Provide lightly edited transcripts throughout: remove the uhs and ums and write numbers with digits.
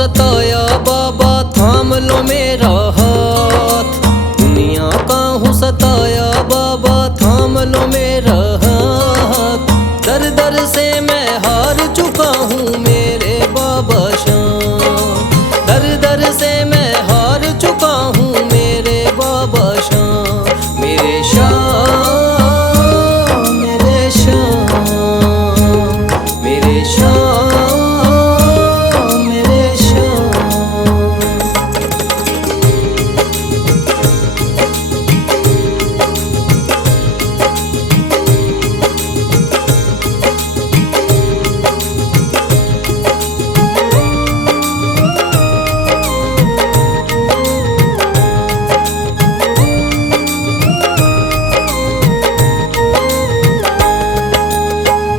सताया बाबा थाम लो मेरा हाथ। दुनिया काहू सताया बाबा थाम लो मेरा हाथ। दर दर से मैं हार चुका हूँ मेरे बाबा शाम। दर दर से मैं हार चुका हूँ मेरे बाबा शाम। मेरे शाम मेरे शाम मेरे शाम मेरे शाम।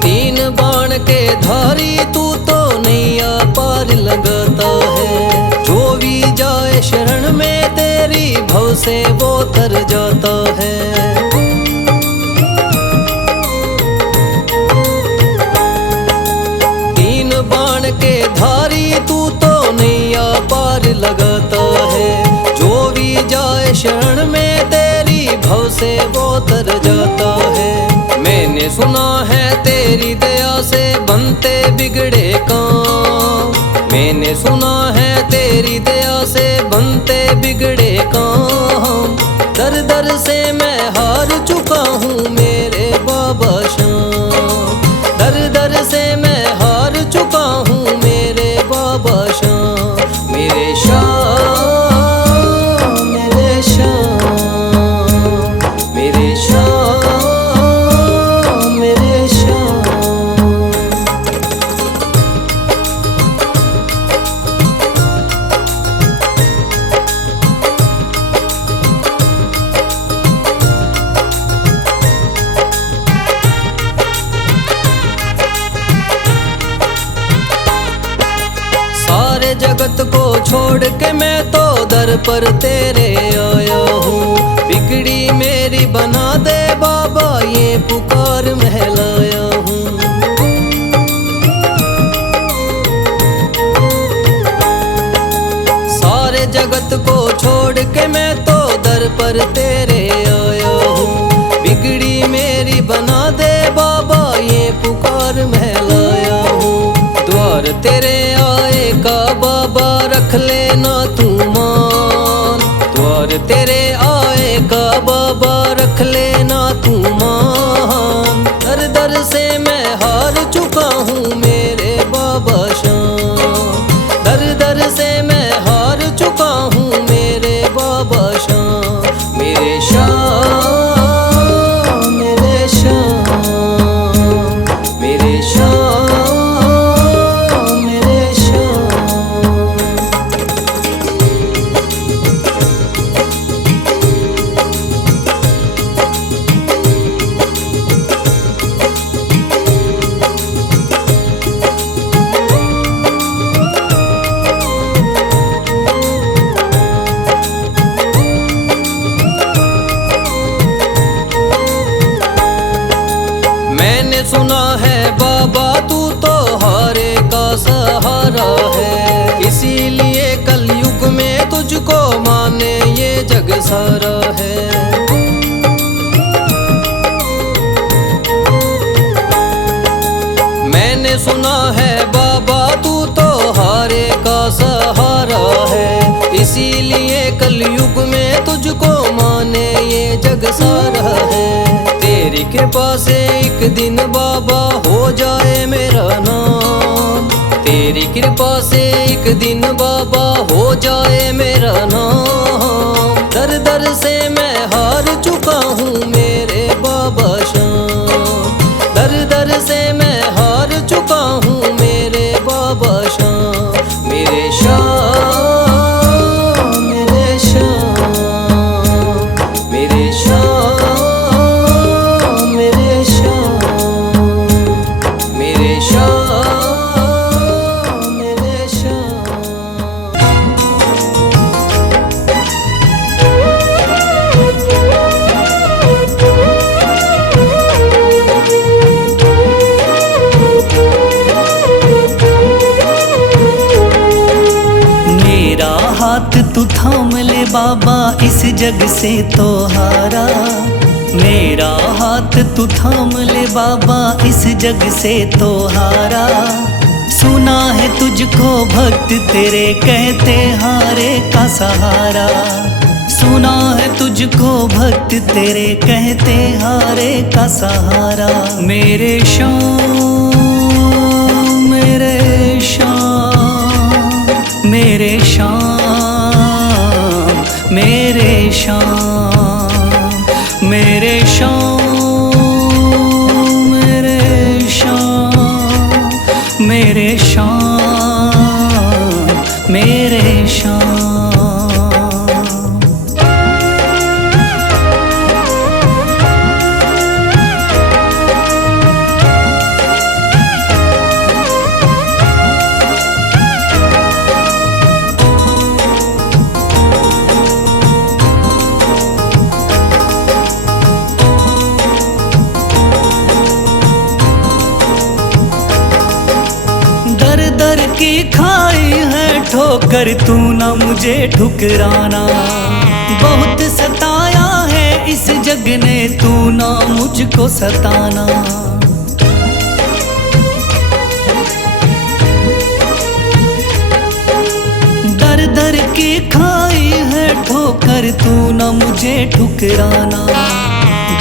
तीन बाण के धारी तू तो नैया पार लगाता है। जो भी जाए शरण में तेरी भव से वो तर जाता है। तीन बाण के धारी तू तो नैया पार लगाता है। जो भी जाए शरण में तेरी भव से वो तर जाता है। मैंने सुना है तेरी दया से बनते बिगड़े काम। मैंने सुना है तेरी दया से बनते बिगड़े काम। दर दर से मैं हार चुका हूँ मेरे बाबा शाम। दर दर से मैं हार चुका हूँ मेरे बाबा शाम। मेरे शाम मेरे शाम मेरे शाम मेरे शाम। सारे जगत को छोड़ के मैं तो दर पर तेरे आया हूँ। बिगड़ी मेरी बना दे बाबा ये पुकार महलाया हूँ। सारे जगत को छोड़ के मैं तो दर पर तेरे आया हूँ। बिगड़ी मेरी बना दे बाबा ये पुकार महलाया हूँ। द्वार तेरे आए का बाबा रख लेना तू मान। द्वार तेरे आए का बाबा रख लेना तू मान। दर दर से मैं हार चुका हूँ मेरे बाबा शाम। दर दर से मैं हार चुका हूँ मेरे बाबा शाम। मेरे शाम मेरे शाम मेरे शाम मेरे शाम। मैंने सुना है बाबा तू तो हारे का सहारा है। इसीलिए कलयुग में तुझको माने ये जग सारा है। मैंने सुना है बाबा तू तो हारे का सहारा है। इसीलिए कलयुग में तुझको माने ये जग सारा है। तेरी कृपा से एक दिन बाबा हो जाए मेरा नाम। तेरी कृपा से एक दिन बाबा हो जाए मेरा नाम। दर दर से मैं हार चुका हूँ मेरे बाबा शाम। दर दर से मैं हार चुका हूँ मेरे बाबा शाम। मेरे शाम मेरे शाम मेरे शाम मेरे शाम मेरे शाम मेरे शाम। तू थाम ले बाबा इस जग से तो हारा। मेरा हाथ तू थाम ले बाबा इस जग से तो हारा। सुना है तुझको भक्त तेरे कहते हारे का सहारा। सुना है तुझको भक्त तेरे कहते हारे का सहारा। मेरे श्याम मेरे श्याम मेरे श्याम मेरे श्याम मेरे श्याम मेरे श्याम मेरे श्याम मेरे श्याम। दर की खाई है ठोकर तू ना मुझे ठुकराना। बहुत सताया है इस जग ने तू ना मुझको सताना। दर दर की खाई है ठोकर तू ना मुझे ठुकराना।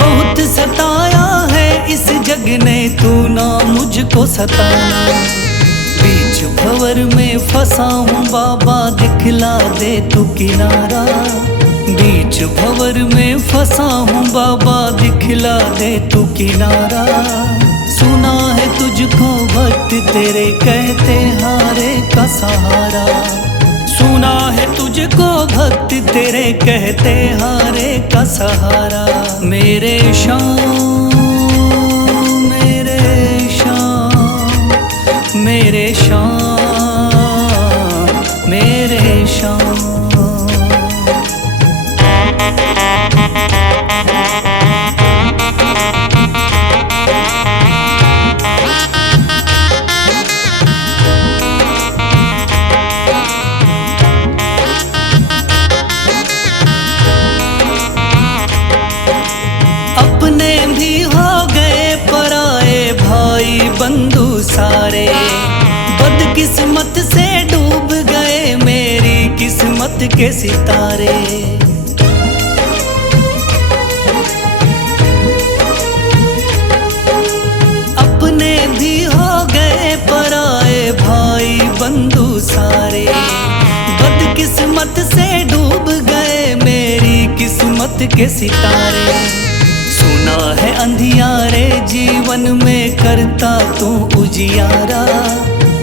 बहुत सताया है इस जग ने तू ना मुझको सताना। बीच भंवर में फंसा हूँ बाबा दिखला दे तू किनारा। बीच भंवर में फंसा हूँ बाबा दिखला दे तू किनारा। सुना है तुझको भक्त तेरे कहते हारे का सहारा। सुना है तुझको भक्त तेरे कहते हारे का सहारा। मेरे श्याम मेरे श्याम मेरे श्याम मेरे श्याम। अपने भी हो गए पराए भाई बंधु सारे। बदकिस्मत से डूब गए मेरी किस्मत के सितारे। अपने भी हो गए पराए भाई बंधु सारे। बदकिस्मत से डूब गए मेरी किस्मत के सितारे। सुना है अंधियारे जीवन में करता तू उजियारा।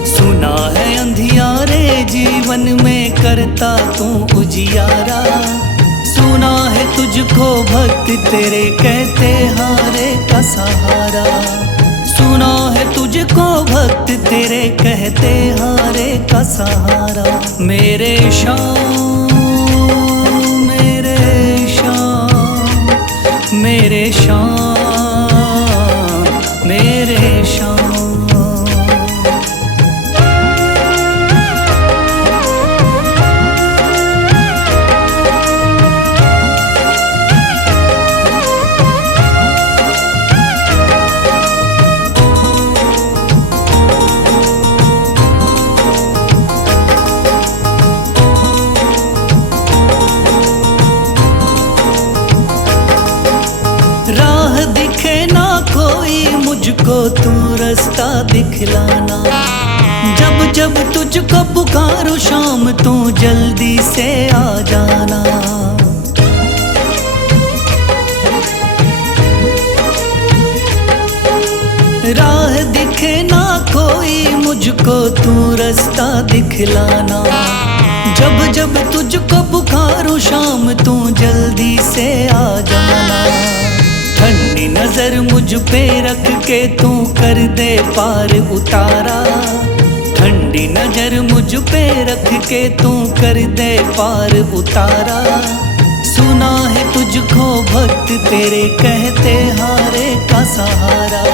सुना है अंधियारे जीवन में करता तू उजियारा। सुना है तुझको भक्त तेरे कहते हारे का सहारा। सुना है तुझको भक्त तेरे कहते हारे का सहारा। मेरे श्याम मेरे श्याम मेरे श्याम मेरे श्याम। राह दिखे ना कोई मुझको तू रास्ता दिखलाना। जब जब तुझको पुकारो शाम तू जल्दी से आ जाना। राह दिखे ना कोई मुझको तू रास्ता दिखलाना। जब जब तुझको पुकारो शाम तू जल्दी से आ जाना। ठंडी नजर मुझ पे रख के तू कर दे पार उतारा। ठंडी नजर मुझ पे रख के तू कर दे पार उतारा। सुना है तुझको भक्त तेरे कहते हारे का सहारा।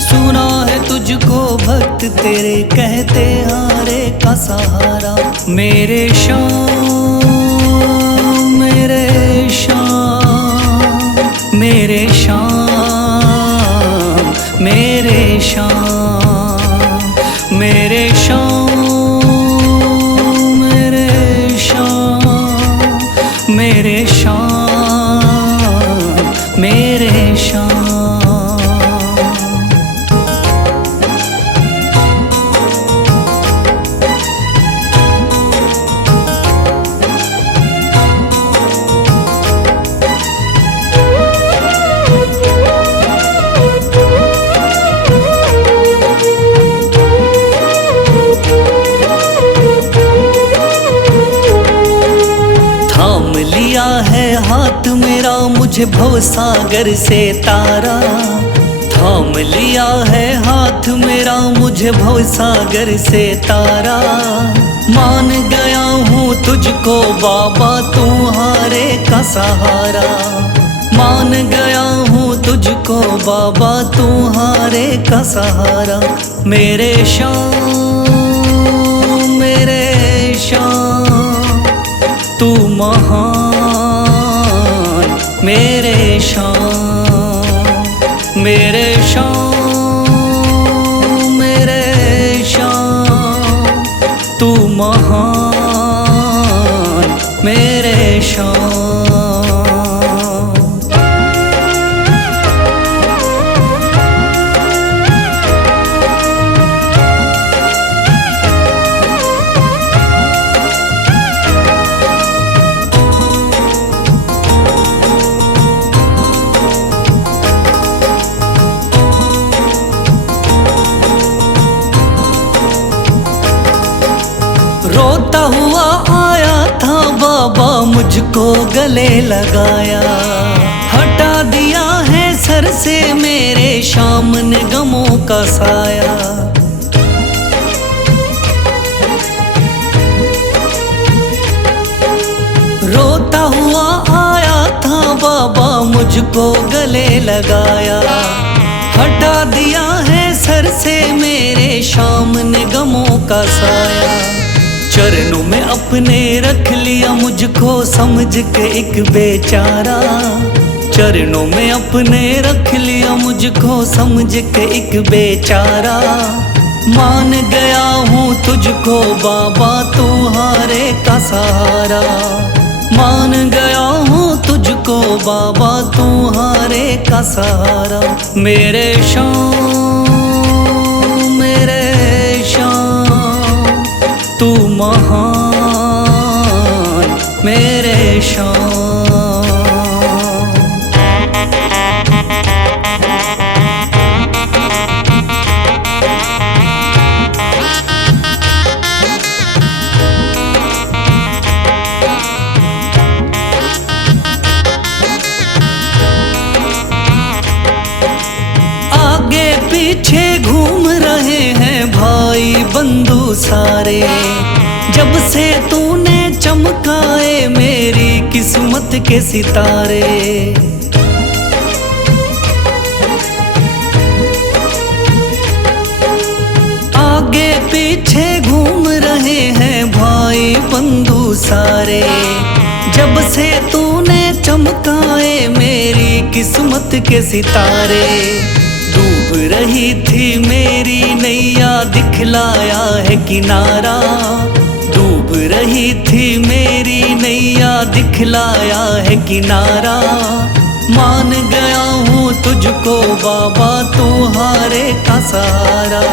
सुना है तुझको भक्त तेरे कहते हारे का सहारा। मेरे श्याम मेरे शाम, मेरे शाम, मेरे शाम, मेरे शाम, मेरे शाम, मेरे शाम, मेरे शाम। थाम लिया है हाथ मेरा मुझे भवसागर से तारा, थाम लिया है हाथ मेरा मुझे भवसागर से तारा। मान गया हूँ तुझको बाबा तुम्हारे का सहारा, मान गया हूँ तुझको बाबा तुम्हारे का सहारा। मेरे शाम, मेरे शाम, तू महान, मेरे शाम, मेरे शाम, मेरे शाम, तू महान, मेरे शाम। रोता हुआ आया था बाबा मुझको गले लगाया, हटा दिया है सर से मेरे शाम ने गमों का साया। रोता हुआ आया था बाबा मुझको गले लगाया, हटा दिया है सर से मेरे शाम ने गमों का साया। चरणों में अपने रख लिया मुझको समझ के एक बेचारा, चरणों में अपने रख लिया मुझको समझ के एक बेचारा। मान गया हूँ तुझको बाबा तुम्हारे का सहारा, मान गया हूँ तुझको बाबा तुम्हारे का सहारा। मेरे शाम, मेरे शाम, तू महान, मेरे शाम। आगे पीछे घूम रहे हैं भाई बंधु सारे, जब से तूने चमकाए मेरी किस्मत के सितारे। आगे पीछे घूम रहे हैं भाई बंधु सारे, जब से तूने चमकाए मेरी किस्मत के सितारे। डूब रही थी मेरी नैया दिखलाया है किनारा, डूब रही थी मेरी नैया दिखलाया है किनारा। मान गया हूँ तुझको बाबा तुम्हारे का सहारा,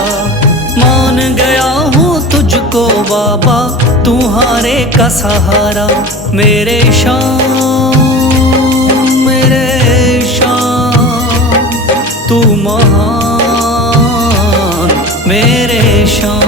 मान गया हूँ तुझको बाबा तुम्हारे का सहारा। मेरे शाम, मेरे शाम, तू महान, मेरे शाम।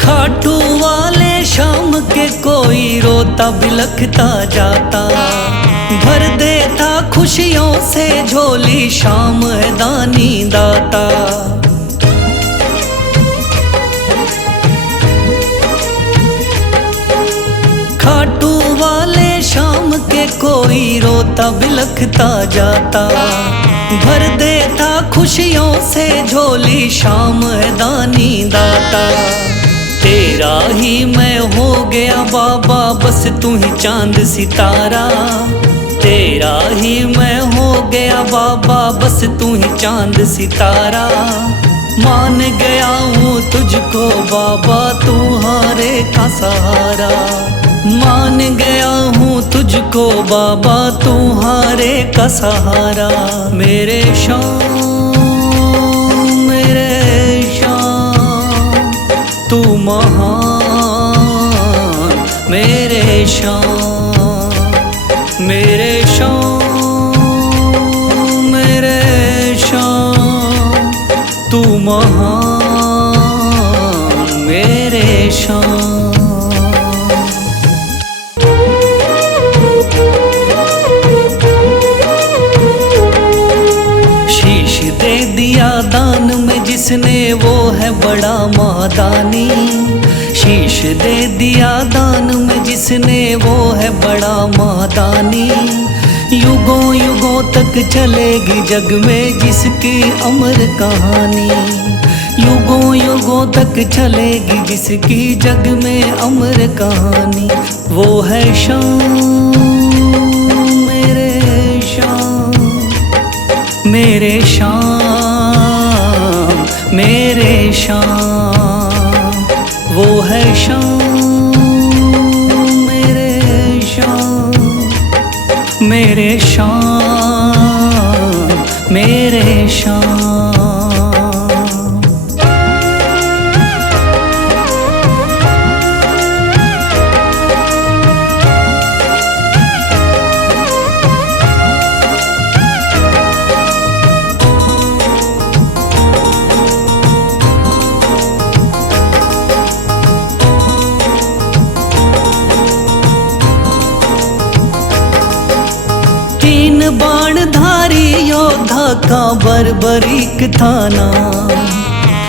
खाटू वाले शाम के कोई रोता बिलखता जाता, भर देता खुश खुशियों से झोली शाम है दानी दाता। खाटू वाले शाम के कोई रोता बिलखता जाता। भर देता खुशियों से झोली शाम है दानी दाता। तेरा ही मैं हो गया बाबा बस तू ही चांद सितारा। तेरा ही मैं हो गया बाबा बस तू ही चांद सितारा। मान गया हूँ तुझको बाबा तू हारे का सहारा। मान गया हूँ तुझको बाबा तू हारे का सहारा। मेरे शाम तू महान। मेरे शाम मेरे शाम तू महान। मेरे शाम दिया दान में जिसने वो है बड़ा मादानी। शीश दे दिया दान में जिसने वो है बड़ा मादानी। युगों युगों तक चलेगी जग में जिसकी अमर कहानी। युगों युगों तक चलेगी जिसकी जग में अमर कहानी। वो है शाम मेरे शाम मेरे शाम मेरे शाम। वो है शाम मेरे शाम मेरे शाम मेरे शाम। तीन बाणधारी योद्धा का बर्बरीक थाना।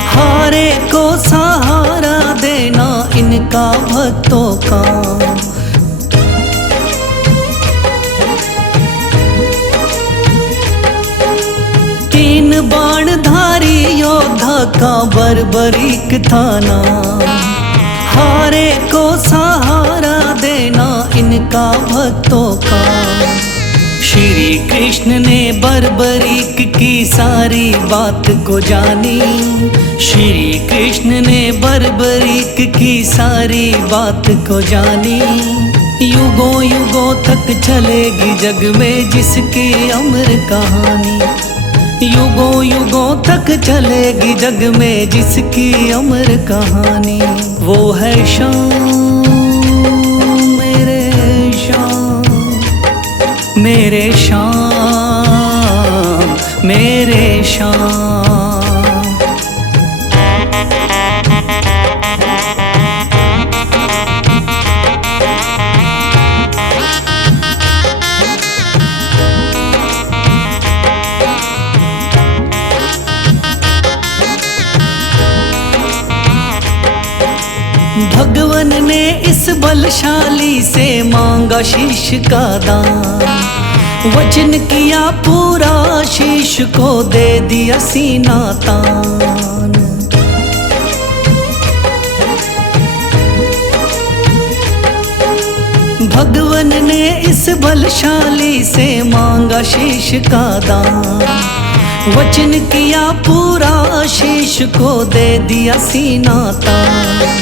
हारे को सहारा देना इनका भक्तों का। तीन बाणधारी योद्धा का बर्बरीक थाना। हारे को सहारा देना इनका भक्तों का। श्री कृष्ण ने बर्बरीक की सारी बात को जानी। श्री कृष्ण ने बर्बरीक की सारी बात को जानी। युगों युगों तक चलेगी जग में जिसकी अमर कहानी। युगों युगों तक चलेगी जग में जिसकी अमर कहानी। वो है शाम मेरे शाम मेरे शाम मेरे शाम। भगवन ने इस बलशाली से मांगा शीश का दान। वचन किया पूरा शीश को दे दिया सीना तान। भगवन ने इस बलशाली से मांगा शीश का दान। वचन किया पूरा शीश को दे दिया सीना तान।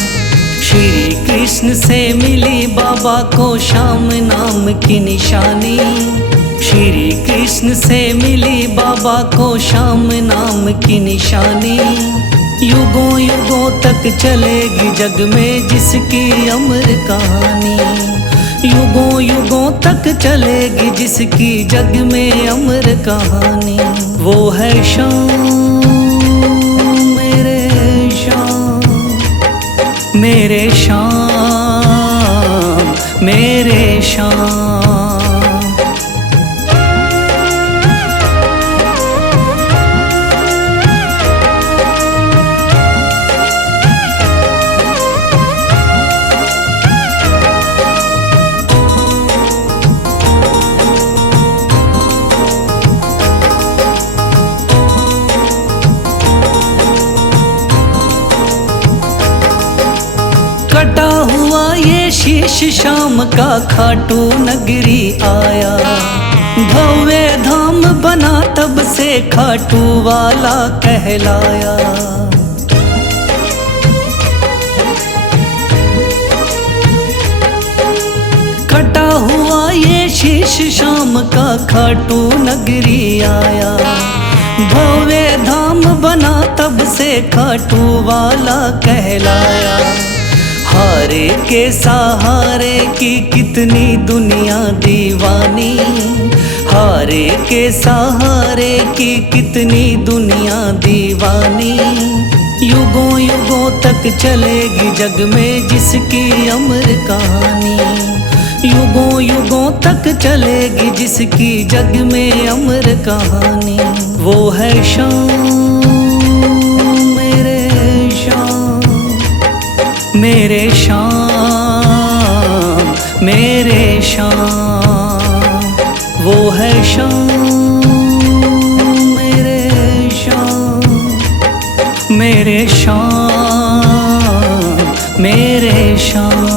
श्री कृष्ण से मिली बाबा को श्याम नाम की निशानी। श्री कृष्ण से मिली बाबा को श्याम नाम की निशानी। युगों युगों तक चलेगी जग में जिसकी अमर कहानी। युगों युगों तक चलेगी जिसकी जग में अमर कहानी। वो है शाम मेरे शाम मेरे शाम मेरे शाम। शीश शाम का खाटू नगरी आया, भव्य धाम बना तब से खाटू वाला कहलाया। कटा हुआ ये शीश शाम का खाटू नगरी आया, भव्य धाम बना तब से खाटू वाला कहलाया। हारे के सहारे की कितनी दुनिया दीवानी, हारे के सहारे की कितनी दुनिया दीवानी। युगों युगों तक चलेगी जग में जिसकी अमर कहानी, युगों युगों तक चलेगी जिसकी जग में अमर कहानी। वो है शाम मेरे शाम, मेरे शाम मेरे शाम। वो है शाम मेरे शाम, मेरे शाम मेरे शाम।